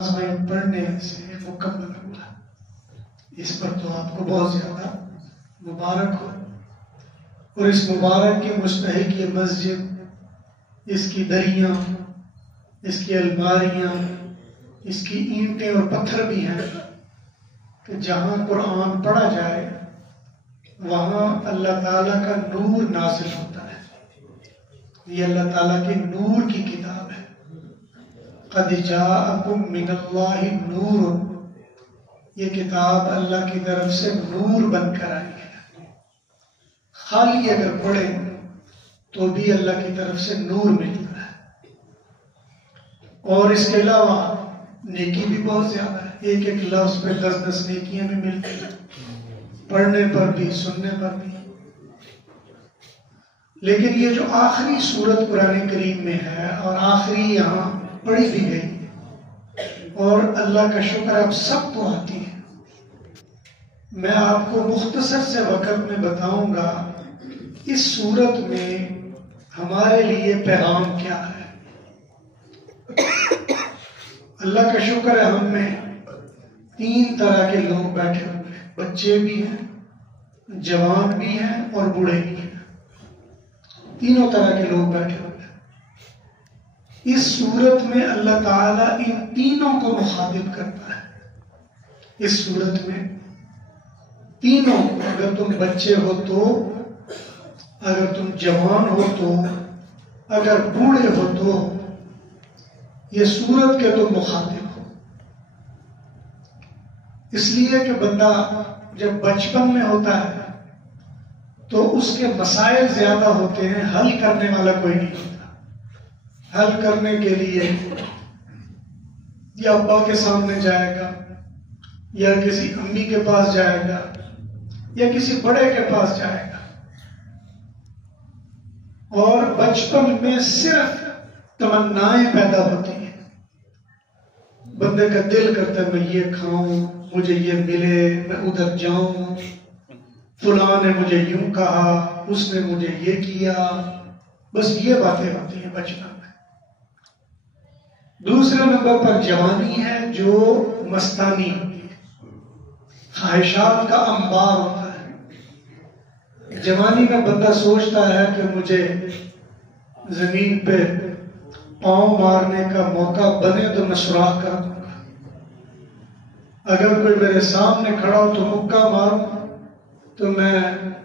میں پڑھنے سے مکمل ہوا، اس پر تو آپ کو بہت زیادہ مبارک ہو، اور اس مبارک کے مستحق یہ مسجد، اس کی دریاں، اس کی الماریاں، اس کی اینٹیں اور پتھر بھی ہیں کہ جہاں قرآن پڑھا جائے وہاں اللہ تعالیٰ کا نور نازل ہوتا ہے۔ یہ اللہ تعالیٰ کے نور کی کتاب ہے۔ قد جاءکم من اللہ نور، یہ کتاب اللہ کی طرف سے نور بن کر آئی ہے۔ خالی اگر پڑھیں تو بھی اللہ کی طرف سے نور ملتا ہے، اور اس کے علاوہ نیکی بھی بہت زیادہ ہے۔ ایک ایک لفظ پہ 10 نیکیاں بھی ملتی ہیں، پڑھنے پر بھی، سننے پر بھی۔ لیکن یہ جو آخری سورت قرآن کریم میں ہے اور آخری یہاں پڑھی بھی گئی، اور اللہ کا شکر اب سب کو آتی ہے، میں آپ کو مختصر سے وقت میں بتاؤں گا اس سورت میں ہمارے لیے پیغام کیا ہے۔ اللہ کا شکر ہے ہم میں 3 طرح کے لوگ بیٹھے ہوئے ہیں، بچے بھی ہیں، جوان بھی ہیں اور بوڑھے بھی ہیں، تینوں طرح کے لوگ بیٹھے ہوئے ہیں۔ اس صورت میں اللہ تعالیٰ ان تینوں کو مخاطب کرتا ہے۔ اس صورت میں تینوں، اگر تم بچے ہو تو، اگر تم جوان ہو تو، اگر بوڑھے ہو تو، یہ صورت کے تم مخاطب ہو۔ اس لیے کہ بندہ جب بچپن میں ہوتا ہے تو اس کے مسائل زیادہ ہوتے ہیں، حل کرنے والا کوئی نہیں ہوتا۔ حل کرنے کے لیے یا ابا کے سامنے جائے گا، یا کسی امی کے پاس جائے گا، یا کسی بڑے کے پاس جائے گا، اور بچپن میں صرف تمنائیں پیدا ہوتی ہیں۔ بندے کا دل کرتا ہے میں یہ کھاؤں، مجھے یہ ملے، میں ادھر جاؤں، فلاں نے مجھے یوں کہا، اس نے مجھے یہ کیا، بس یہ باتیں ہوتی ہیں بچپن میں۔ دوسرے نمبر پر جوانی ہے جو مستانی ہوتی ہے، خواہشات کا انبار ہوتا ہے۔ جوانی میں بندہ سوچتا ہے کہ مجھے زمین پہ پاؤں مارنے کا موقع بنے تو میں سوراخ کر دوں گا، اگر کوئی میرے سامنے کھڑا ہو تو مکہ ماروں تو میں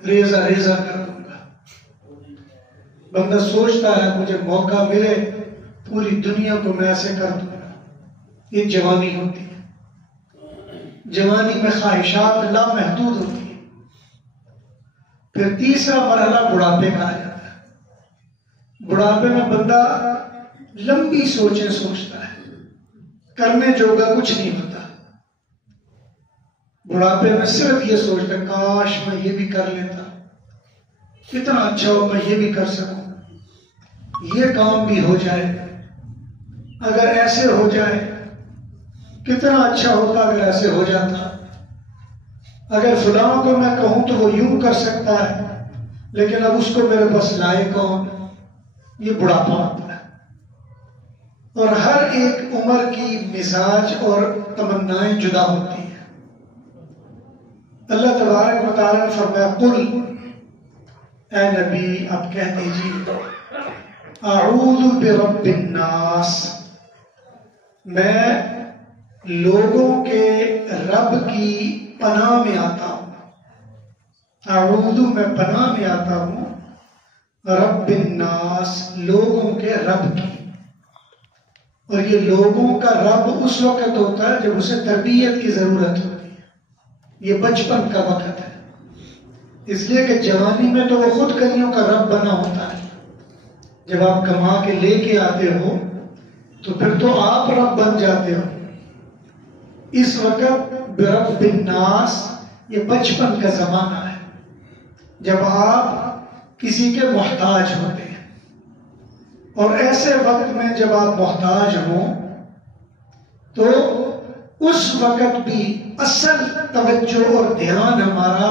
ریزہ ریزہ کر دوں گا۔ بندہ سوچتا ہے مجھے موقع ملے پوری دنیا کو میں ایسے کر دوں گا۔ یہ جوانی ہوتی ہے۔ جوانی میں خواہشات لامحدود ہوتی ہیں۔ پھر تیسرا مرحلہ بڑھاپے کا آ جاتا ہے۔ بڑھاپے میں بندہ لمبی سوچیں سوچتا ہے، کرنے جوگا کچھ نہیں ہوتا۔ بڑھاپے میں صرف یہ سوچتا ہے کاش میں یہ بھی کر لیتا، کتنا اچھا ہو میں یہ بھی کر سکوں، یہ کام بھی ہو جائے، اگر ایسے ہو جائے کتنا اچھا ہوتا، اگر ایسے ہو جاتا، اگر فلاں کو میں کہوں تو وہ یوں کر سکتا ہے، لیکن اب اس کو میرے پاس لائے کون۔ یہ بڑھاپا ہوتا ہے، اور ہر ایک عمر کی مزاج اور تمنائیں جدا ہوتی ہیں۔ اللہ تبارک و تعالیٰ نے فرمایا قل، اے نبی اب کہہ دیجیے، اعوذ برب الناس، میں لوگوں کے رب کی پناہ میں آتا ہوں۔ اعوذ میں پناہ میں آتا ہوں، رب الناس لوگوں کے رب کی۔ اور یہ لوگوں کا رب اس وقت ہوتا ہے جب اسے تربیت کی ضرورت ہوتی ہے، یہ بچپن کا وقت ہے۔ اس لیے کہ جوانی میں تو وہ خود کلیوں کا رب بنا ہوتا ہے، جب آپ کما کے لے کے آتے ہو تو پھر تو آپ رب بن جاتے ہو۔ اس وقت برب الناس یہ بچپن کا زمانہ ہے، جب آپ کسی کے محتاج ہوتے ہیں، اور ایسے وقت میں جب آپ محتاج ہوں تو اس وقت بھی اصل توجہ اور دھیان ہمارا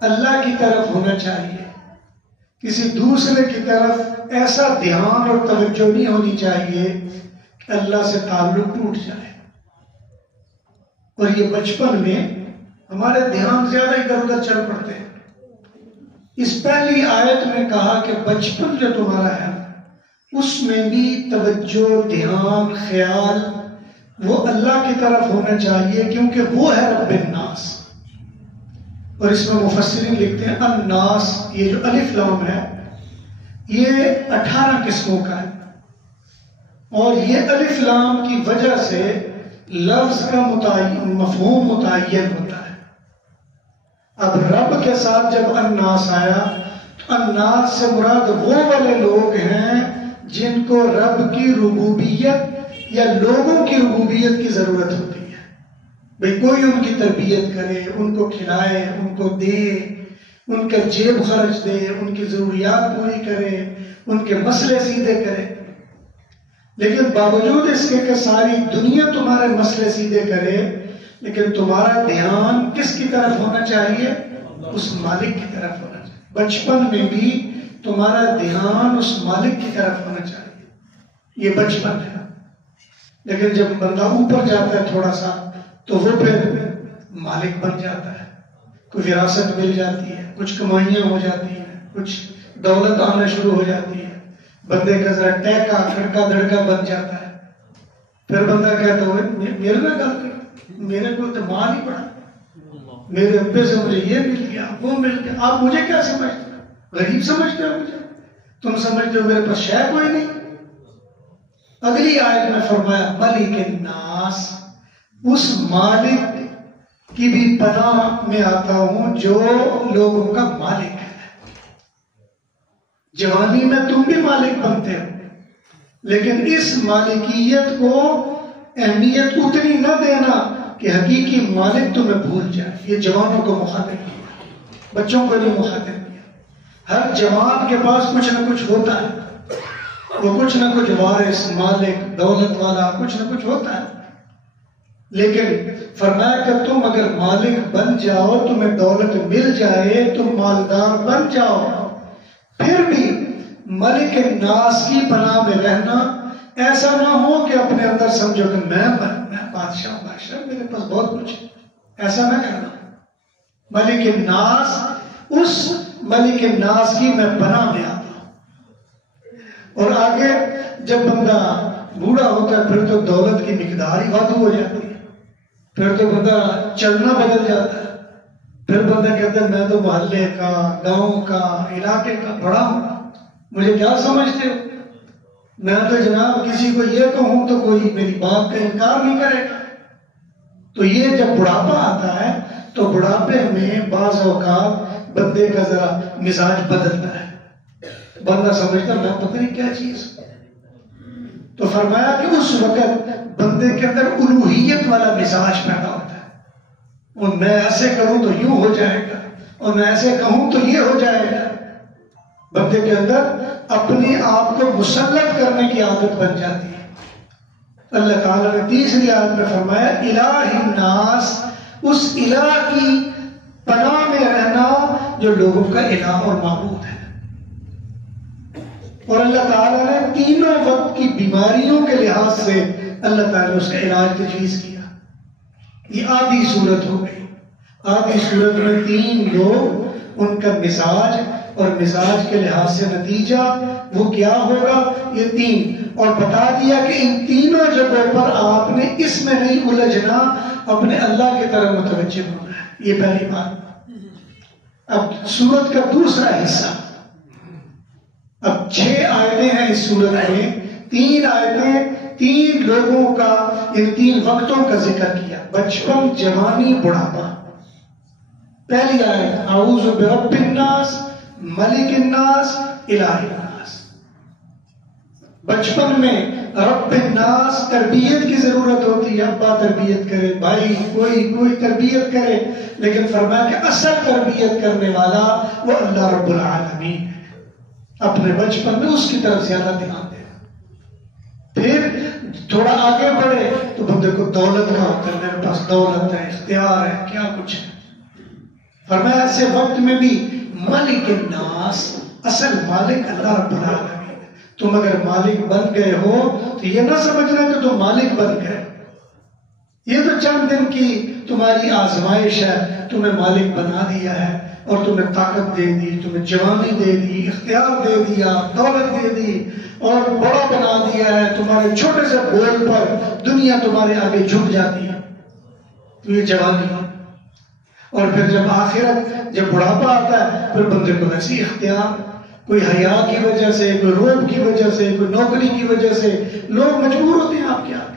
اللہ کی طرف ہونا چاہیے، کسی دوسرے کی طرف ایسا دھیان اور توجہ نہیں ہونی چاہیے کہ اللہ سے تعلق ٹوٹ جائے۔ اور یہ بچپن میں ہمارے دھیان زیادہ ادھر ادھر چل پڑتے ہیں۔ اس پہلی آیت میں کہا کہ بچپن جو تمہارا ہے اس میں بھی توجہ، دھیان، خیال وہ اللہ کی طرف ہونا چاہیے، کیونکہ وہ ہے رب الناس۔ اور اس میں مفسرین لکھتے ہیں الناس، یہ جو الف لام ہے یہ 18 قسموں کا ہے، اور یہ الف لام کی وجہ سے لفظ کا مفہوم متعین ہوتا ہے۔ اب رب کے ساتھ جب الناس آیا تو الناس سے مراد وہ والے لوگ ہیں جن کو رب کی ربوبیت یا لوگوں کی ربوبیت کی ضرورت ہوتی ہے۔ بھئی کوئی ان کی تربیت کرے، ان کو کھلائے، ان کو دے، ان کا جیب خرچ دے، ان کی ضروریات پوری کرے، ان کے مسئلے سیدھے کرے۔ لیکن باوجود اس کے کہ ساری دنیا تمہارے مسئلے سیدھے کرے، لیکن تمہارا دھیان کس کی طرف ہونا چاہیے؟ اس مالک کی طرف ہونا چاہیے۔ بچپن میں بھی تمہارا دھیان اس مالک کی طرف ہونا چاہیے، یہ بچپن ہے۔ لیکن جب بندہ اوپر جاتا ہے تھوڑا سا تو وہ پھر مالک بن جاتا ہے، کوئی وراثت مل جاتی ہے، کچھ کمائیاں ہو جاتی ہیں، کچھ دولت آنا شروع ہو جاتی ہے، بندے کا ذرا ٹیکا کھڑکا دھڑکا بن جاتا ہے۔ پھر بندہ کہتا ہے میرے نہ گل کر، میرے کو تو مال ہی پڑا، میرے ابے سے مجھے یہ مل گیا، وہ مل گیا، آپ مجھے کیا سمجھتے ہو؟ غریب سمجھتے ہو مجھے؟ تم سمجھتے ہو میرے پاس شے کوئی نہیں؟ اگلی آیت میں فرمایا ملک الناس، اس مالک کی بھی پناہ میں آتا ہوں جو لوگوں کا مالک ہے۔ جوانی میں تم بھی مالک بنتے ہو، لیکن اس مالکیت کو اہمیت اتنی نہ دینا کہ حقیقی مالک تمہیں بھول جائے۔ یہ جوانوں کو مخاطب کیا، بچوں کو نہیں مخاطب کیا۔ ہر جوان کے پاس کچھ نہ کچھ ہوتا ہے، وہ کچھ نہ کچھ وارث، مالک، دولت والا کچھ نہ کچھ ہوتا ہے، لیکن فرمایا کہ تم اگر مالک بن جاؤ، تمہیں دولت مل جائے، تم مالدار بن جاؤ، پھر بھی ملک الناس کی پناہ میں رہنا۔ ایسا نہ ہو کہ اپنے اندر سمجھو کہ میں بادشاہ، میرے پاس بہت کچھ ہے، ایسا نہ کرنا۔ ملک الناس، اس ملک الناس کی میں پناہ میں آتا ہوں۔ اور آگے جب بندہ بوڑھا ہوتا ہے پھر تو دولت کی مقدار ہی وادو ہو جاتی ہے، پھر تو بندہ چلنا بدل جاتا ہے، پھر بندہ کہتا ہے میں تو محلے کا، گاؤں کا، علاقے کا بڑا ہوں، مجھے کیا سمجھتے ہو؟ میں تو جناب کسی کو یہ کہوں تو کوئی میری بات کا انکار نہیں کرے گا۔ تو یہ جب بڑھاپا آتا ہے تو بڑھاپے میں بعض اوقات بندے کا ذرا مزاج بدلتا ہے، بندہ سمجھتا میں پتہ نہیں کیا چیز۔ تو فرمایا کہ اس وقت بندے کے اندر الوہیت والا مزاج پیدا ہوتا ہے، اور میں ایسے کروں تو یوں ہو جائے گا، اور میں ایسے کہوں تو یہ ہو جائے گا۔ بندے کے اندر اپنے آپ کو مسلط کرنے کی عادت بن جاتی ہے۔ اللہ تعالیٰ نے تیسری آیت میں فرمایا الہ الناس، اس الہ کی پناہ میں رہنا جو لوگوں کا الہ اور معبود ہے۔ اور اللہ تعالیٰ نے تینوں وقت کی بیماریوں کے لحاظ سے اللہ تعالیٰ نے اس کا علاج تجویز کیا۔ یہ آدھی صورت ہو گئی۔ آدھی صورت میں تین لوگ، ان کا مزاج اور مزاج کے لحاظ سے نتیجہ وہ کیا ہوگا، یہ تین، اور بتا دیا کہ ان تینوں جگہوں پر آپ نے اس میں نہیں الجھنا، اپنے اللہ کی طرف متوجہ ہونا ہے۔ یہ پہلی بات۔ اب سورت کا دوسرا حصہ، اب 6 آیتیں ہیں اس سورت میں، 3 آیتیں 3 لوگوں کا، ان 3 وقتوں کا ذکر کیا، بچپن، جوانی، بڑھاپا۔ پہلی آیت اعوذ برب الناس، ملک الناس، الہ الناس۔ بچپن میں رب الناس تربیت کی ضرورت ہوتی ہے، ابا تربیت کرے، بھائی کوئی تربیت کرے، لیکن فرمایا کہ اصل تربیت کرنے والا وہ اللہ رب العالمین ہے۔ اپنے بچپن میں اس کی طرف زیادہ دھیان دینا۔ پھر تھوڑا آگے بڑھے تو بندے کو دولت کا ہوتا ہے، میرے پاس دولت ہے، اختیار ہے، کیا کچھ ہے۔ فرمایا ایسے وقت میں بھی ملک الناس، اصل مالک اللہ رب العالمین۔ تم اگر مالک بن گئے ہو تو یہ نہ سمجھنا کہ تم مالک بن گئے، یہ تو چند دن کی تمہاری آزمائش ہے، تمہیں مالک بنا دیا ہے اور تمہیں طاقت دے دی، تمہیں جوانی دے دی، اختیار دے دیا، دولت دے دی اور بڑا بنا دیا ہے، تمہارے چھوٹے سے بول پر دنیا تمہارے آگے جھک جاتی ہے، تو یہ جوانی ہے۔ اور پھر جب آخرت، جب بڑھاپا آتا ہے، پھر بندے کو ایسی اختیار، کوئی حیا کی وجہ سے، کوئی روب کی وجہ سے، کوئی نوکری کی وجہ سے لوگ مجبور ہوتے ہیں آپ کے آگے۔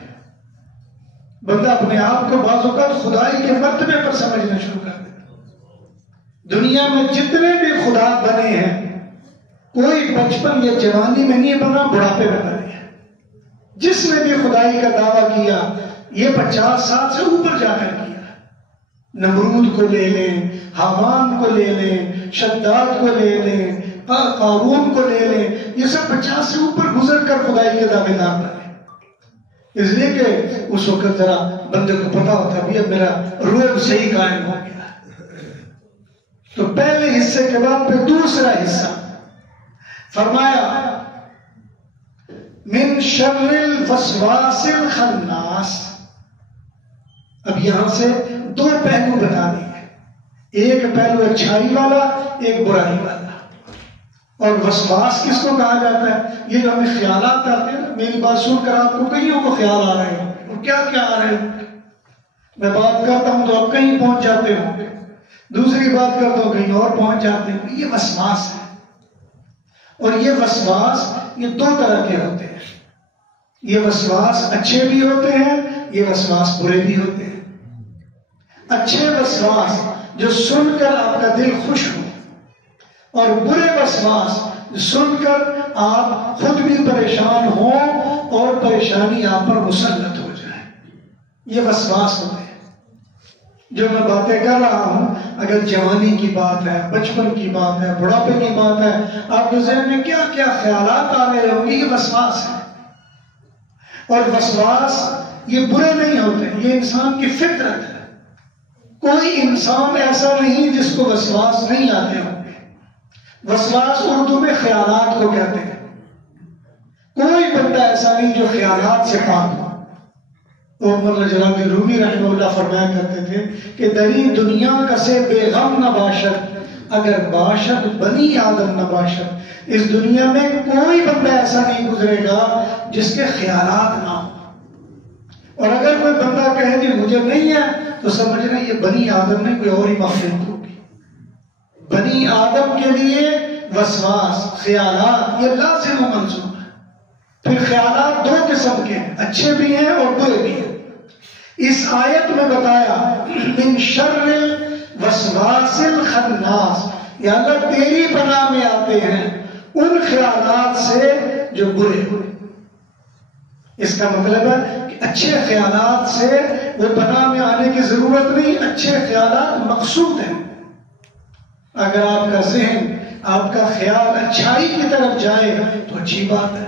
بندہ اپنے آپ کو بعض اوقات خدائی کے مرتبے پر سمجھنا شروع کر دیتا۔ دنیا میں جتنے بھی خدا بنے ہیں، کوئی بچپن یا جوانی میں نہیں بنا، بڑھاپے میں بنے ہیں۔ جس نے بھی خدائی کا دعویٰ کیا، یہ 50 سال سے اوپر جا کر کیا۔ نمرود کو لے لیں، حامان کو لے لیں، شداد کو لے لیں، قارون کو لے لیں، یہ سب 50 سے اوپر گزر کر خدائی کے دعوے دار بنے۔ اس لیے کہ اس وقت ذرا بندے کو پتا ہوتا بھی اب میرا روب صحیح قائم ہو گیا۔ تو پہلے حصے کے بعد پھر دوسرا حصہ فرمایا من شر الوسواس الخناس۔ اب یہاں سے دو پہلو بتا دیے، ایک پہلو اچھائی والا، ایک برائی والا۔ اور وسواس کس کو کہا جاتا ہے؟ یہ جو ہمیں خیالات آتے ہیں، میری بات سن کر آپ کو کئیوں کو خیال آ رہے ہوں، اور کیا کیا آ رہے ہوں، میں بات کرتا ہوں تو آپ کہیں پہنچ جاتے ہوں، دوسری بات کرتا ہوں کہیں اور پہنچ جاتے ہیں۔ یہ وسواس ہے، اور یہ وسواس یہ دو طرح کے ہوتے ہیں۔ یہ وسواس اچھے بھی ہوتے ہیں، یہ وسواس برے بھی ہوتے ہیں۔ اچھے وسواس جو سن کر آپ کا دل خوش ہو، اور برے وسواس سن کر آپ خود بھی پریشان ہوں اور پریشانی آپ پر مسلط ہو جائے، یہ وسواس ہوتے ہیں۔ جو میں باتیں کر رہا ہوں، اگر جوانی کی بات ہے، بچپن کی بات ہے، بڑھاپے کی بات ہے، آپ کے ذہن میں کیا کیا خیالات آ رہے ہوں گے، یہ وسواس ہے۔ اور وسواس یہ برے نہیں ہوتے، یہ انسان کی فطرت ہے۔ کوئی انسان ایسا نہیں جس کو وسواس نہیں آتے ہوں۔ وسواس اردو میں خیالات کو کہتے ہیں۔ کوئی بندہ ایسا نہیں جو خیالات سے پاک ہو۔ عمر جلال رومی رحمہ اللہ فرمایا کرتے تھے کہ دری دنیا کا سے بے غم نہ باشد اگر باشد بنی آدم نہ باشد۔ اس دنیا میں کوئی بندہ ایسا نہیں گزرے گا جس کے خیالات نہ ہو۔ اور اگر کوئی بندہ کہے کہ مجھے نہیں ہے تو سمجھنا یہ بنی آدم نہیں، کوئی اور ہی مخلوق ہوگی۔ بنی آدم کے لیے وسواس، خیالات یہ لازم و منظور ہے۔ پھر خیالات دو قسم کے ہیں، اچھے بھی ہیں اور برے بھی ہیں۔ اس آیت میں بتایا من شر الوسواس الخناس، یا اللہ تیری پناہ میں آتے ہیں ان خیالات سے جو برے ہوئے۔ اس کا مطلب ہے کہ اچھے خیالات سے وہ پناہ میں آنے کی ضرورت نہیں، اچھے خیالات مقصود ہیں۔ اگر آپ کا ذہن، آپ کا خیال اچھائی کی طرف جائے تو اچھی بات ہے۔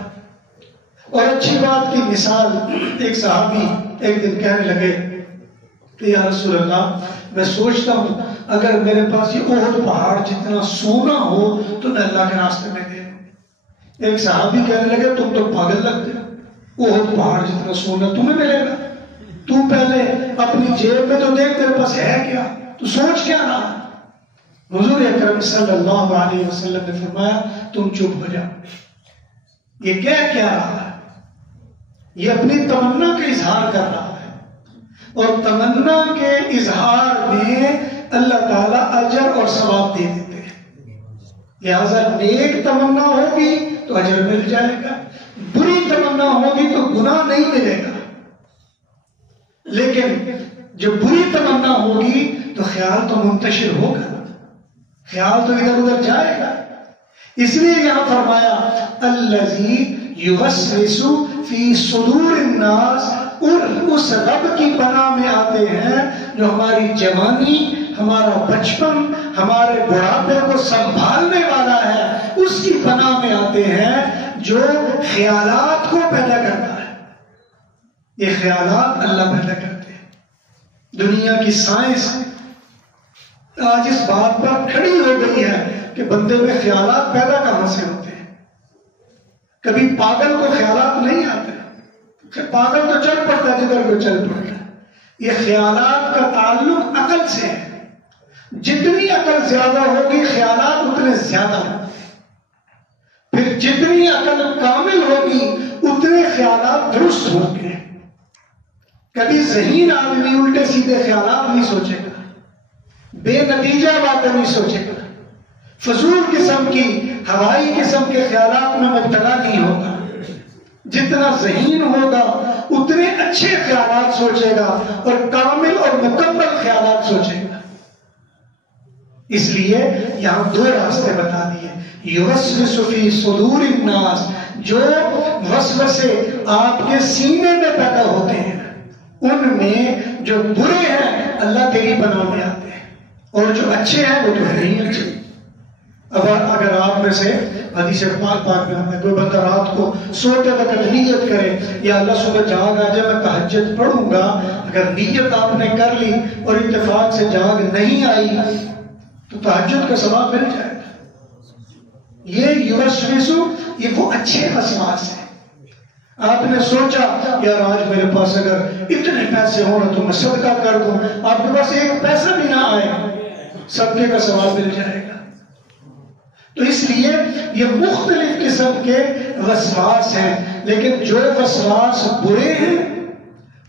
اور اچھی بات کی مثال، ایک صحابی ایک دن کہنے لگے کہ یا رسول اللہ، میں سوچتا ہوں اگر میرے پاس یہ احد پہاڑ جتنا سونا ہو تو میں اللہ کے راستے میں دے دوں۔ ایک صحابی کہنے لگے تم تو پاگل لگتے ہو، احد پہاڑ جتنا سونا تمہیں ملے گا؟ تو پہلے اپنی جیب میں تو دیکھ تیرے پاس ہے کیا، تو سوچ کیا رہا؟ حضور اکرم صلی اللہ علیہ وسلم نے فرمایا تم چپ ہو جاؤ۔ یہ کہہ کیا رہا ہے؟ یہ اپنی تمنا کا اظہار کر رہا ہے، اور تمنا کے اظہار میں اللہ تعالیٰ اجر اور ثواب دے دیتے ہیں۔ لہذا نیک تمنا ہوگی تو اجر مل جائے گا، بری تمنا ہوگی تو گناہ نہیں ملے گا۔ لیکن جب بری تمنا ہوگی تو خیال تو منتشر ہوگا، خیال تو ادھر ادھر جائے گا۔ اس لیے یہاں فرمایا الذی یوسوس فی صدور الناس، اس رب کی پناہ میں آتے ہیں جو ہماری جوانی، ہمارا بچپن، ہمارے بڑھاپے کو سنبھالنے والا ہے، اس کی پناہ میں آتے ہیں جو خیالات کو پیدا کرتا ہے۔ یہ خیالات اللہ پیدا کرتے ہیں۔ دنیا کی سائنس آج اس بات پر کھڑی ہو گئی ہے کہ بندے میں خیالات پیدا کہاں سے ہوتے ہیں۔ کبھی پاگل کو خیالات نہیں آتے، پاگل تو چل پڑتا ہے جدھر کو چل پڑتا ہے۔ یہ خیالات کا تعلق عقل سے ہے، جتنی عقل زیادہ ہوگی خیالات اتنے زیادہ ہیں، پھر جتنی عقل کامل ہوگی اتنے خیالات درست ہوں گے۔ کبھی ذہین آدمی الٹے سیدھے خیالات نہیں سوچے گا، بے نتیجہ باتیں نہیں سوچے گا، فضول قسم کی ہوائی قسم کے خیالات میں مبتلا نہیں ہوگا۔ جتنا ذہین ہوگا اتنے اچھے خیالات سوچے گا اور کامل اور مکمل خیالات سوچے گا۔ اس لیے یہاں دو راستے بتا دیے، یوسوس فی صدور الناس، جو وسوسے آپ کے سینے میں پیدا ہوتے ہیں ان میں جو برے ہیں اللہ تیری پناہ میں آتے ہیں، اور جو اچھے ہیں وہ تو ہے ہی اچھے۔ اگر آپ میں سے حدیث پاک میں آتا ہے کوئی بندہ رات کو سوتے وقت نیت کرے یا اللہ صبح جاگ آ جائے میں تہجد پڑھوں گا، اگر نیت آپ نے کر لی اور اتفاق سے جاگ نہیں آئی تو تہجد کا ثواب مل جائے گا۔ یہ یوسوسو، یہ وہ اچھے وسواس ہیں۔ آپ نے سوچا یار آج میرے پاس اگر اتنے پیسے ہوں تو میں صدقہ کر دوں، آپ کے پاس ایک پیسہ بھی نہ آئے صدقے کا ثواب مل جائے گا۔ تو اس لیے یہ مختلف قسم کے وسواس ہیں، لیکن جو وسواس برے ہیں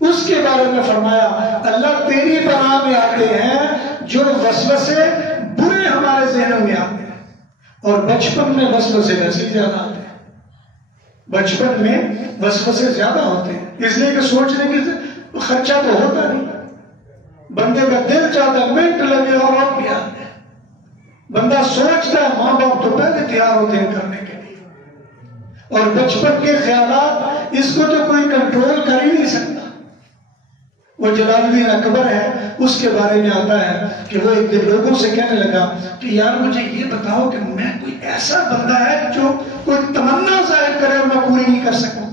اس کے بارے میں فرمایا اللہ تیری پناہ میں آتے ہیں جو وسوسے برے ہمارے ذہنوں میں آتے ہیں، اور بچپن میں وسوسے ویسے زیادہ آتے ہیں، بچپن میں وسوسے زیادہ ہوتے ہیں، اس لیے کہ سوچنے کی خرچہ تو ہوتا نہیں، بندے کا دل چاہتا ہے منٹ لگے اور آپ کیا بندہ سوچتا ہے، ماں باپ تو پہلے تیار ہوتے ہیں کرنے کے لیے، اور بچپن کے خیالات اس کو تو کوئی کنٹرول کر ہی نہیں سکتا۔ وہ جلال الدین اکبر ہے، اس کے بارے میں آتا ہے کہ وہ ایک دن لوگوں سے کہنے لگا کہ یار مجھے یہ بتاؤ کہ میں کوئی ایسا بندہ ہے جو کوئی تمنا ظاہر کرے اور میں پوری نہیں کر سکوں۔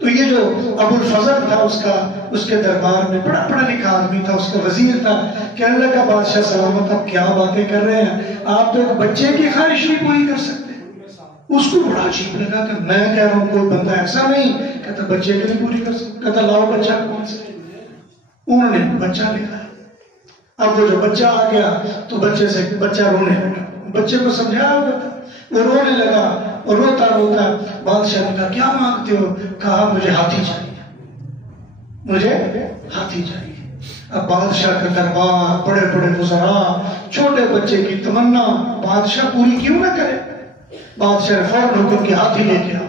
تو یہ جو ابو الفضل تھا اس کے دربار میں بڑا پڑھا لکھا آدمی تھا، اس کا وزیر تھا، کہنے لگا بادشاہ سلامت آپ کیا باتیں کر رہے ہیں، آپ تو ایک بچے کی خواہش نہیں پوری کر سکتے۔ اس کو بڑا عجیب لگا کہ میں کہہ رہا ہوں کوئی بندہ ایسا نہیں، کہتا بچے کی نہیں پوری کر سکتا، کہتا لاؤ بچہ کون سے، انہوں نے بچہ لکھا۔ اب وہ جو بچہ آ گیا تو بچہ رونے لگا، بچے کو سمجھایا ہوگا تھا، وہ رونے لگا اور روتا روتا بادشاہ نے کہا کیا مانگتے ہو، کہا مجھے ہاتھی چاہیے، مجھے ہاتھی چاہیے۔ اب بادشاہ کا دربار، بڑے بڑے وزراء، چھوٹے بچے کی تمنا بادشاہ پوری کیوں نہ کرے؟ بادشاہ نے فوراً حکم کیا ہاتھی لے کے آؤ۔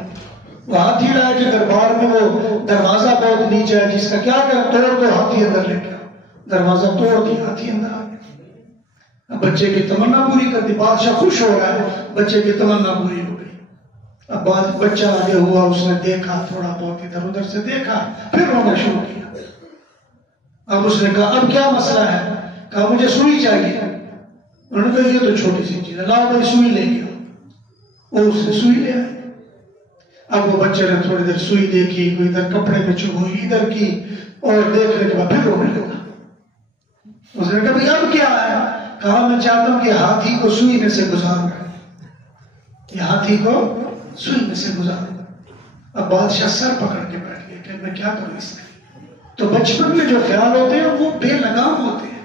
وہ ہاتھی لائے کہ دربار میں وہ دروازہ بہت نیچے ہے جس کا کیا کریں، توڑ دو ہاتھی اندر لے کے آؤ۔ دروازہ توڑ دیا، ہاتھی اندر آ گیا۔ اب بچے کی تمنا پوری کر دی، بادشاہ خوش ہو رہا ہے، بچے کی تمنا پوری ہو گئی۔ اب بعد بچہ آگے ہوا، اس نے دیکھا تھوڑا بہت ادھر ادھر سے دیکھا، پھر رونا شروع کیا۔ اب اس نے کہا اب کیا مسئلہ ہے، کہا مجھے سوئی چاہیے۔ انہوں نے کہا یہ تو چھوٹی سی چیز ہے، لاؤ بھائی سوئی لے کے آؤ۔ وہ اس نے سوئی لے آئے۔ اب وہ بچے نے تھوڑی دیر سوئی دیکھی، کوئی ادھر کپڑے میں چبھوئی ادھر کی، اور دیکھنے کے بعد پھر رونے لگا۔ اس نے کہا بھائی اب کیا ہے، کہا میں چاہتا ہوں کہ ہاتھی کو سوئی میں سے گزاروں، یہ ہاتھی کو سوئی میں سے گزاروں۔ اب بادشاہ سر پکڑ کے بیٹھ گیا کہ میں کیا کروں اس میں۔ تو بچپن میں جو خیال ہوتے ہیں وہ بے لگام ہوتے ہیں،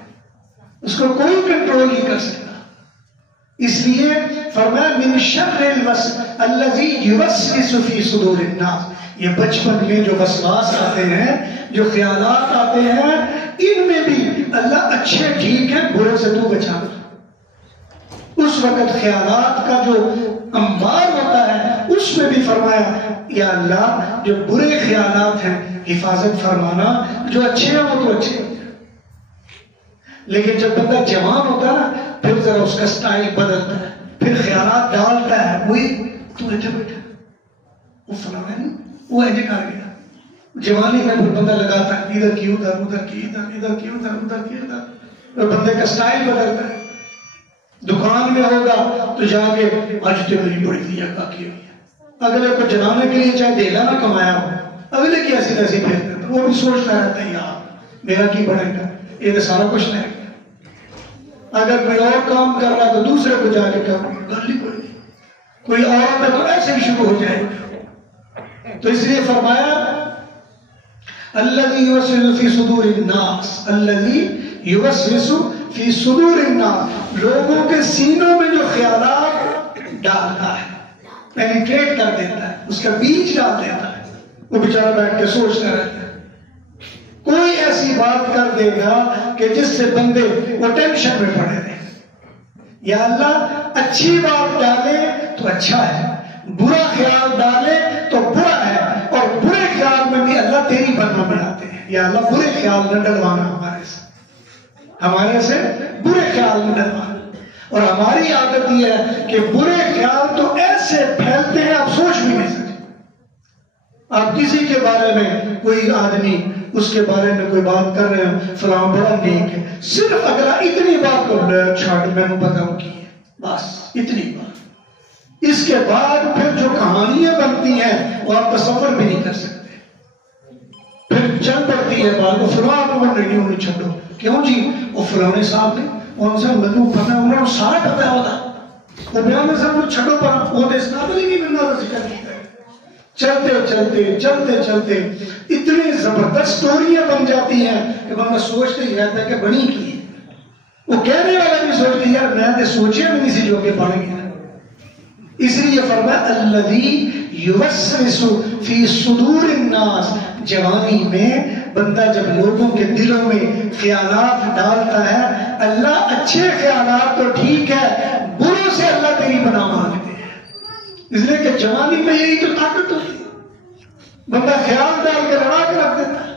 اس کو کوئی کنٹرول نہیں کر سکتا۔ اس لیے فرمایا من شر الذی یوسوس فی صدور الناس، یہ بچپن میں جو وسواس آتے ہیں، جو خیالات آتے ہیں، ان میں بھی اللہ اچھے ٹھیک ہے، برے سے تو بچا۔ اس وقت خیالات کا جو انبار ہوتا ہے اس میں بھی فرمایا یا اللہ جو برے خیالات ہیں حفاظت فرمانا، جو اچھے ہیں وہ تو اچھے ہیں۔ لیکن جب بندہ جوان ہوتا ہے نا، پھر ذرا اس کا سٹائل بدلتا ہے، پھر خیالات ڈالتا ہے، وہی تو ایسے بیٹھا وہ فلاں ہے وہ ایسے کر گیا۔ جوانی میں پھر بندہ لگاتا ہے ادھر کی ادھر، ادھر کی ادھر، ادھر کی ادھر، ادھر کی ادھر، اور بندے کا سٹائل بدلتا ہے۔ دکان میں ہوگا تو جا کے آج تو میری بڑی لیاقت کی ہوئی ہے، اگلے کو جلانے کے لیے چاہے دیلا نہ کمایا ہو، اگلے کی ایسی ایسی پھیر دیتا، وہ بھی سوچتا رہتا ہے یار میرا کی بڑھے گا، یہ تو سارا کچھ رہ گیا۔ اگر کوئی اور کام کر رہا تو دوسرے کو جا کے کر گل ہی کوئی نہیں، کوئی اور تو ایسے ہی شروع ہو جائے گا۔ تو اس لیے فرمایا الذی یوسوس فی صدور الناس، الذی یوسوس فی صدور الناس، لوگوں کے سینوں میں جو خیالات ڈالتا ہے، پینیٹریٹ کر دیتا ہے، اس کا بیج ڈال دیتا ہے، وہ بیچارہ بیٹھ کے سوچتا رہتا ہے۔ کوئی ایسی بات کر دے گا کہ جس سے بندے وہ ٹینشن میں پڑے رہے، یا اللہ اچھی بات ڈالے تو اچھا ہے، برا خیال ڈالے تو برا ہے، اور برے خیال میں بھی اللہ تیری بدنام بناتے ہیں۔ یا اللہ برے خیال نہ ڈلوانا ہمارے سے برے خیال نہ ڈلوانا۔ اور ہماری عادت یہ ہے کہ برے خیال تو ایسے پھیلتے ہیں آپ سوچ بھی نہیں سکتے۔ آپ کسی کے بارے میں کوئی آدمی اس کے بارے میں کوئی بات کر رہے ہیں، فلاں بڑا نیک ہے، صرف اگر اتنی بات کو چھاڑ میں نے بتاؤں کی ہے، بس اتنی بات، اس کے بعد پھر جو کہانیاں بنتی ہیں وہ آپ تصور بھی نہیں کر سکتے۔ پھر چل پڑتی ہے بات، وہ فلاں نمبر نہیں انہیں چھوڑو، کیوں جی وہ فلانے صاحب نے ان سے مجھے پتا انہوں نے سارا پتا ہوتا، وہ بیان سے انہوں چھوڑو پر وہ اس قابل ہی نہیں بننا ذکر کیا۔ چلتے چلتے چلتے چلتے اتنی زبردست سٹوریاں بن جاتی ہیں کہ بندہ سوچتے ہی رہتا ہے کہ بنی کی ہے۔ وہ کہنے والا بھی سوچتے ہیں یار میں نے سوچے بھی نہیں سی جو کہ پڑھ گیا۔ اس لیے فرمایا الذی یوسوس فی صدور الناس، جوانی میں بندہ جب لوگوں کے دلوں میں خیالات ڈالتا ہے، اللہ اچھے خیالات تو ٹھیک ہے، بروں سے اللہ تیری پناہ مانگتے ہیں۔ اس لیے کہ جوانی میں یہی تو طاقت ہوتی ہے، بندہ خیال ڈال کے لڑا کے رکھ دیتا ہے،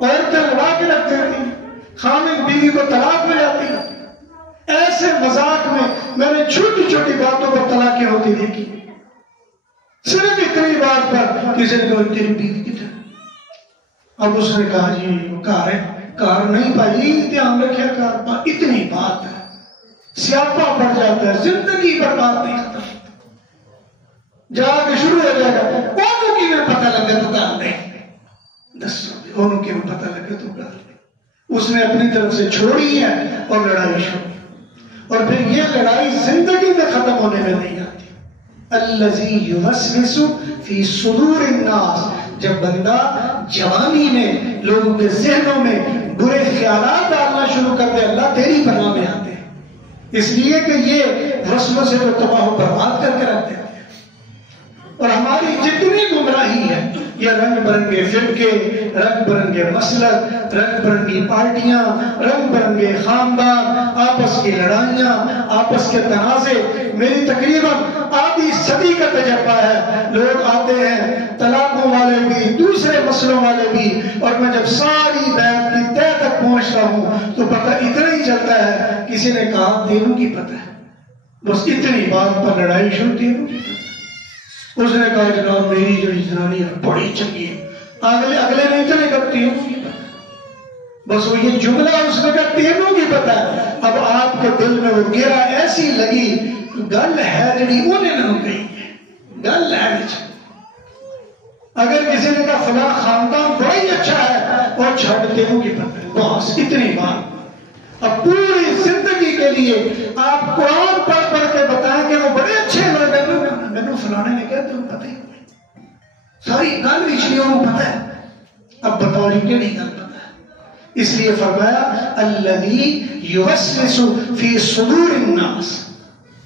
عورتیں لڑا کے رکھ دیتی ہیں، خامن بیوی کو طلاق میں جاتی ہے۔ ایسے مذاق میں نے چھوٹی چھوٹی باتوں پر طلاقیں ہوتی دیکھی، صرف اتنی بات پر کسی نے کہا تیری بیوی کدھر؟ اب اس نے کہا جی وہ کار ہے، کار نہیں پائی، دھیان رکھے کار پا، اتنی بات ہے، سیاپا پڑ جاتا ہے، زندگی پر بات نہیں ختم، جا کے شروع ہو جائے گا انہوں کی میں پتہ لگا تو کار دے، انہوں کی میں پتہ لگا تو کار دے۔ اس نے اپنی طرف سے چھوڑی ہے اور لڑائی شروع، اور پھر یہ لڑائی زندگی میں ختم ہونے میں نہیں آتی۔ الذی یوسوس فی صدور الناس، جب بندہ جوانی میں لوگوں کے ذہنوں میں برے خیالات ڈالنا شروع کر دے، اللہ تیری پناہ میں آتے ہیں، اس لیے کہ یہ وسوسے کو تباہ و برباد کر کے رکھتے ہیں۔ اور ہماری جتنی گمراہی ہے، یہ رنگ برنگے فرقے، رنگ برنگے مسلک، رنگ برنگی پارٹیاں، رنگ برنگے خاندان، آپس کی لڑائیاں، آپس کے تنازع، میری تقریباً آدھی صدی کا تجربہ ہے۔ لوگ آتے ہیں طلاقوں والے بھی، دوسرے مسئلوں والے بھی، اور میں جب ساری بیعت کی تہ تک پہنچتا ہوں تو پتہ اتنا ہی چلتا ہے، کسی نے کہا تینوں کی پتہ ہے، بس اتنی بات پر لڑائی شروع تینوں کی پتہ۔ اس نے کہا جناب میری جو جنانی ہے بڑی چنگی ہے، اگلے نے اتنے کرتی ہوں، بس وہ یہ جملہ اس نے کہا تینوں کی پتہ ہے۔ اب آپ کے دل میں وہ گرا ایسی لگی، گل ہے جڑی انہیں نہ گئی ہے، گل ہے جڑی۔ اگر کسی نے کہا فلاں خاندان بڑا ہی اچھا ہے، اور چھڑ تینوں کی پتہ ہے، بس اتنی بات۔ اب پوری زندگی کے لیے آپ قرآن پڑھ پڑھ کے بتائیں کہ وہ بڑے اچھے لوگ ہیں، میں نے فلانے نے کہا تمہیں پتہ ہی نہیں، ساری گل پچھلی انہوں پتہ ہے، اب بتاؤ یہ کیڑی گل پتہ ہے؟ اس لیے فرمایا الذی یوسوس فی صدور الناس۔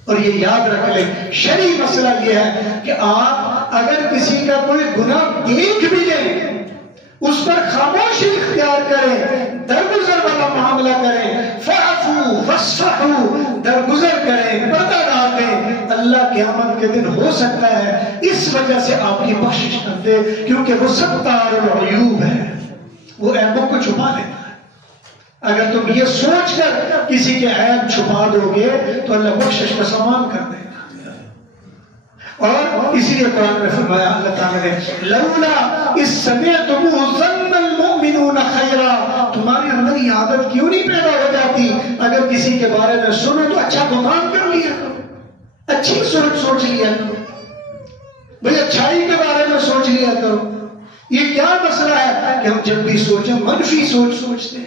اور یہ یاد رکھ لیں، شرعی مسئلہ یہ ہے کہ آپ اگر کسی کا کوئی گناہ دیکھ بھی لیں، اس پر خاموشی اختیار کریں، درگزر والا معاملہ کریں، فاعفوا واصفحوا، درگزر کریں، پردہ ڈال دیں، اللہ قیامت کے دن ہو سکتا ہے اس وجہ سے آپ کی بخشش کر دے، کیونکہ وہ ستار العیوب ہے، وہ عیبوں کو چھپا لیتا ہے۔ اگر تم یہ سوچ کر کسی کے عیب چھپا دو گے تو اللہ بخشش کا سامان کر دے گا۔ اور اسی لیے قرآن میں فرمایا اللہ تعالیٰ نے لولا اذ سمعتموہ ظن المؤمنون خیرا، تمہارے اندر یہ عادت کیوں نہیں پیدا ہو جاتی اگر کسی کے بارے میں سنو تو اچھا گمان کر لیا کرو، اچھی سوچ لیا کرو، بھئی اچھائی کے بارے میں سوچ لیا کرو۔ یہ کیا مسئلہ ہے کہ ہم جب بھی سوچیں منفی سوچتے ہیں؟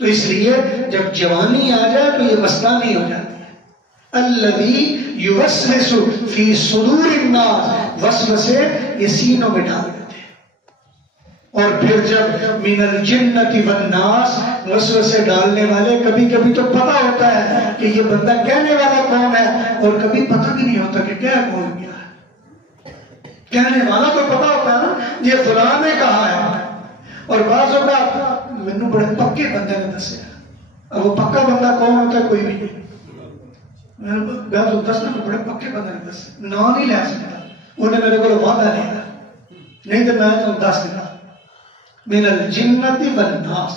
تو اس لیے جب جوانی آ جائے تو یہ مسئلہ نہیں ہو جاتی ہے۔ الذی یوسوس فی صدور الناس، وسوسے یہ سینوں میں ڈال دیتے ہیں۔ اور پھر جب من الجنت والناس وسوسے ڈالنے والے، کبھی کبھی تو پتہ ہوتا ہے کہ یہ بندہ کہنے والا کون ہے، اور کبھی پتہ بھی نہیں ہوتا کہ کیا کون گیا ہے۔ کہنے والا تو پتہ ہوتا ہے نا یہ فلاں نے کہا ہے، اور بعض اوقات مینوں بڑے پکے بندے نے دسیا، اب وہ پکا بندہ کون ہوتا ہے کوئی بھی نہیں، میں دسنا بڑے پکے بندے نے دسیا، نام نہیں لے سکتا، انہیں میرے کو وعدہ لیا نہیں تو میں تم دس دیتا من الجنت والناس۔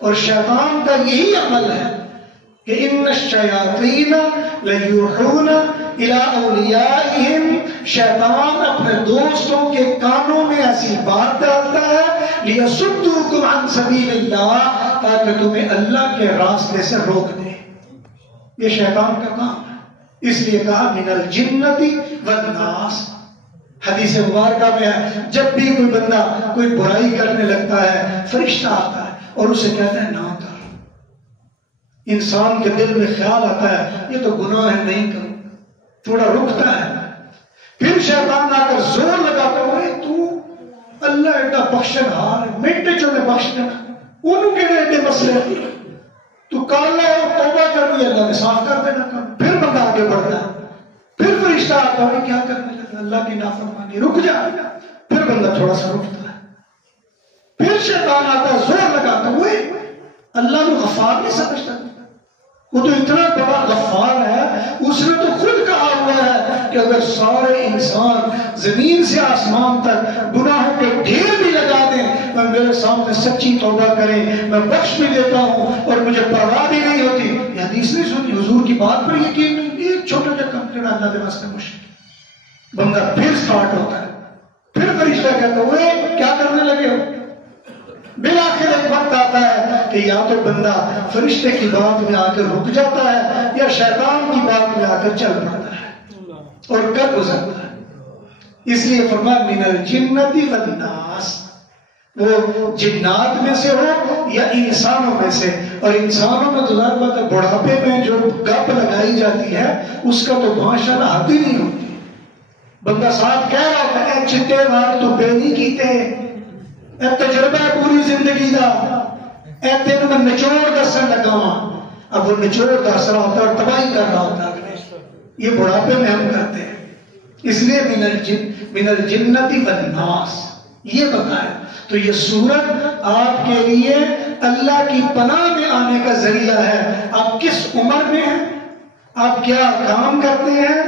اور شیطان کا یہی عمل ہے کہ ان الشیاطین لیوحون الی اولیائہم، شیطان اپنے دوستوں کے کانوں میں ایسی بات ڈالتا ہے لیصدوکم عن سبیل اللہ، تاکہ تمہیں اللہ کے راستے سے روک دے۔ یہ شیطان کا کام ہے، اس لیے کہا من الجنت والناس۔ حدیث مبارکہ میں ہے جب بھی کوئی بندہ کوئی برائی کرنے لگتا ہے، فرشتہ آتا ہے اور اسے کہتا ہے نہ کر۔ انسان کے دل میں خیال آتا ہے یہ تو گناہ ہے، نہیں کروں، تھوڑا رکتا ہے، پھر شیطان آ کر زور لگاتا ہے تو اللہ ایڈا بخشن ہار ہے، منٹ جو نے بخش دینا، انہوں کے ایڈے مسئلے تو کر لے اور توبہ کر لی، اللہ نے صاف کر دینا کام۔ پھر بندہ آگے بڑھتا ہے، پھر فرشتہ آتا ہے کیا کرنے لگا، اللہ کی نافرمانی، رک جا، پھر بندہ تھوڑا سا رکتا ہے، پھر شیطان آتا ہے زور لگاتا ہے، اللہ کو غفار نہیں سمجھتا، وہ تو اتنا بڑا غفار ہے، اس نے تو خود کہا ہوا ہے کہ اگر سارے انسان زمین سے آسمان تک گناہوں کے ڈھیر بھی لگا دیں، میں میرے سامنے سچی توبہ کریں، میں بخش بھی دیتا ہوں اور مجھے پرواہ بھی نہیں ہوتی۔ یہ حدیث نہیں سنی، حضور کی بات پر یقین نہیں، ایک چھوٹا جا کمپلیٹ اللہ کے واسطے مشکل، بندہ پھر سٹارٹ ہوتا ہے، پھر فرشتہ کہتا ہے کیا کرنے لگے ہو؟ بالآخر ایک وقت آتا ہے کہ یا تو بندہ فرشتے کی بات میں آ کر رک جاتا ہے یا شیطان کی بات میں آ کر چل پڑتا ہے اور کر گزرتا ہے۔ اس لیے فرمایا من الجنت والناس، وہ جنات میں سے ہو یا انسانوں میں سے، اور انسانوں میں تو ظاہر بات ہے بڑھاپے میں جو گپ لگائی جاتی ہے اس کا تو ماشاءاللہ حد ہی نہیں ہوتی، بندہ ساتھ کہہ رہا ہوتا ہے چھٹے وار تو بے نہیں کیتے، اے تجربہ ہے پوری زندگی دا، اے تین میں نچوڑ دسن لگا ہوں، اب وہ نچوڑ دس رہا ہوتا ہے اور تباہی کر رہا ہوتا ہے، یہ بڑھاپے میں ہم کرتے ہیں۔ اس لیے من الجنت والناس یہ بتایا، تو یہ سورت آپ کے لیے اللہ کی پناہ میں آنے کا ذریعہ ہے۔ آپ کس عمر میں ہیں، آپ کیا کام کرتے ہیں،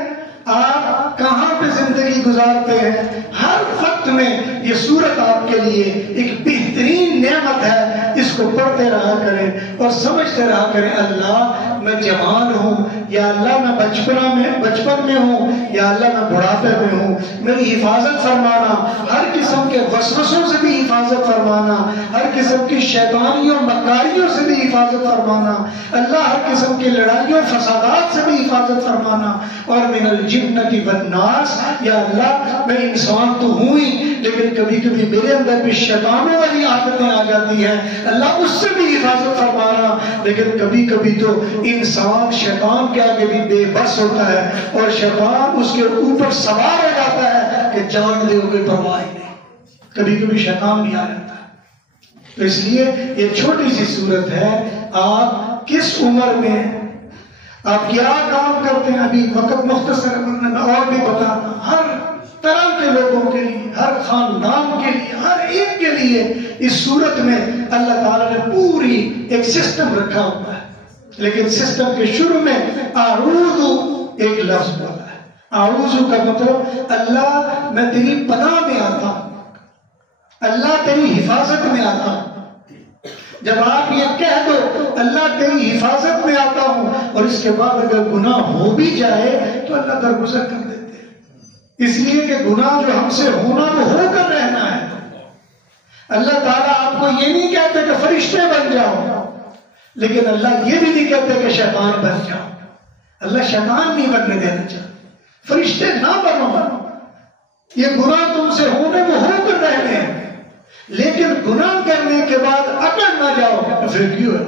آپ کہاں پہ زندگی گزارتے ہیں، ہر وقت میں یہ سورت آپ کے لیے ایک بہترین نعمت ہے۔ اس کو پڑھتے رہا کریں اور سمجھتے رہا کریں اللہ میں جوان ہوں، یا اللہ میں بچپن میں ہوں، یا اللہ میں بڑھاپے میں ہوں، میری حفاظت فرمانا، ہر قسم کے وسوسوں سے بھی حفاظت فرمانا، ہر قسم کی شیطانیوں مکاریوں سے بھی حفاظت فرمانا، اللہ ہر قسم کی لڑائیوں فسادات سے بھی حفاظت فرمانا، اور من الجنت والناس، یا اللہ میں انسان تو ہوں ہی لیکن کبھی کبھی میرے اندر بھی شیطانوں والی عادتیں آ جاتی ہیں، اللہ اس سے بھی حفاظت فرمانا، لیکن کبھی کبھی تو انسان شیطان کے آگے بھی بے بس ہوتا ہے اور شیطان اس کے اوپر سوار ہو جاتا ہے کہ جان دے کوئی پرواہ نہیں، کبھی کبھی شیطان بھی آ جاتا ہے۔ تو اس لیے یہ چھوٹی سی صورت ہے، آپ کس عمر میں آپ کیا کام کرتے ہیں، ابھی وقت مختصر ہے، میں اور بھی بتانا، ہر طرح کے لوگوں کے لیے، ہر خاندان کے لیے، ہر ایک کے لیے اس صورت میں اللہ تعالیٰ نے پوری ایک سسٹم رکھا ہوا ہے، لیکن سسٹم کے شروع میں اعوذ ایک لفظ بولا ہے۔ اعوذ کا مطلب اللہ میں تیری پناہ میں آتا ہوں، اللہ تیری حفاظت میں آتا ہوں۔ جب آپ یہ کہہ دو اللہ تیری حفاظت میں آتا ہوں، اور اس کے بعد اگر گناہ ہو بھی جائے تو اللہ درگزر کر دیتے ہیں، اس لیے کہ گناہ جو ہم سے ہونا وہ ہو کر رہنا ہے۔ اللہ تعالیٰ آپ کو یہ نہیں کہتے کہ فرشتے بن جاؤ، لیکن اللہ یہ بھی نہیں کہتے کہ شیطان بن جاؤ، اللہ شیطان نہیں بننے دینا چاہتے، فرشتے نہ بنو، یہ گناہ تم سے ہونے وہ ہو کر رہنے ہیں، لیکن گناہ کرنے کے بعد اکڑ نہ جاؤ تو پھر کیوں ہے،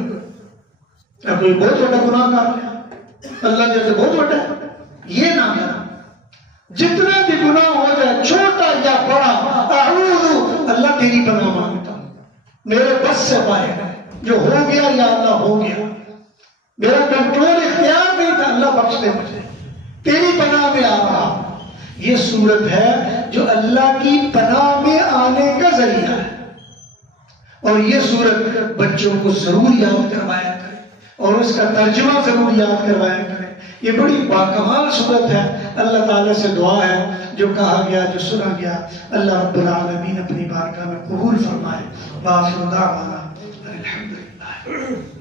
کیا کوئی بہت بڑا گناہ کر لیا اللہ جیسے بہت بڑا ہے، یہ نہ کرنا، جتنا بھی گناہ ہو جائے چھوٹا یا بڑا، اعوذ اللہ تیری پناہ مانگتا ہوں، میرے بس سے باہر ہے، جو ہو گیا یا اللہ ہو گیا، میرا کنٹرول اختیار نہیں تھا، اللہ بخش دے مجھے، تیری پناہ میں آ رہا ہوں۔ یہ صورت ہے جو اللہ کی پناہ میں آنے کا ذریعہ ہے، اور یہ صورت بچوں کو ضرور یاد کروایا کرے اور اس کا ترجمہ ضرور یاد کروایا کرے۔ یہ بڑی باکمال صورت ہے۔ اللہ تعالیٰ سے دعا ہے جو کہا گیا، جو سنا گیا، اللہ رب العالمین اپنی بارگاہ میں قبول فرمائے۔ وآخر دعوانا الحمدللہ۔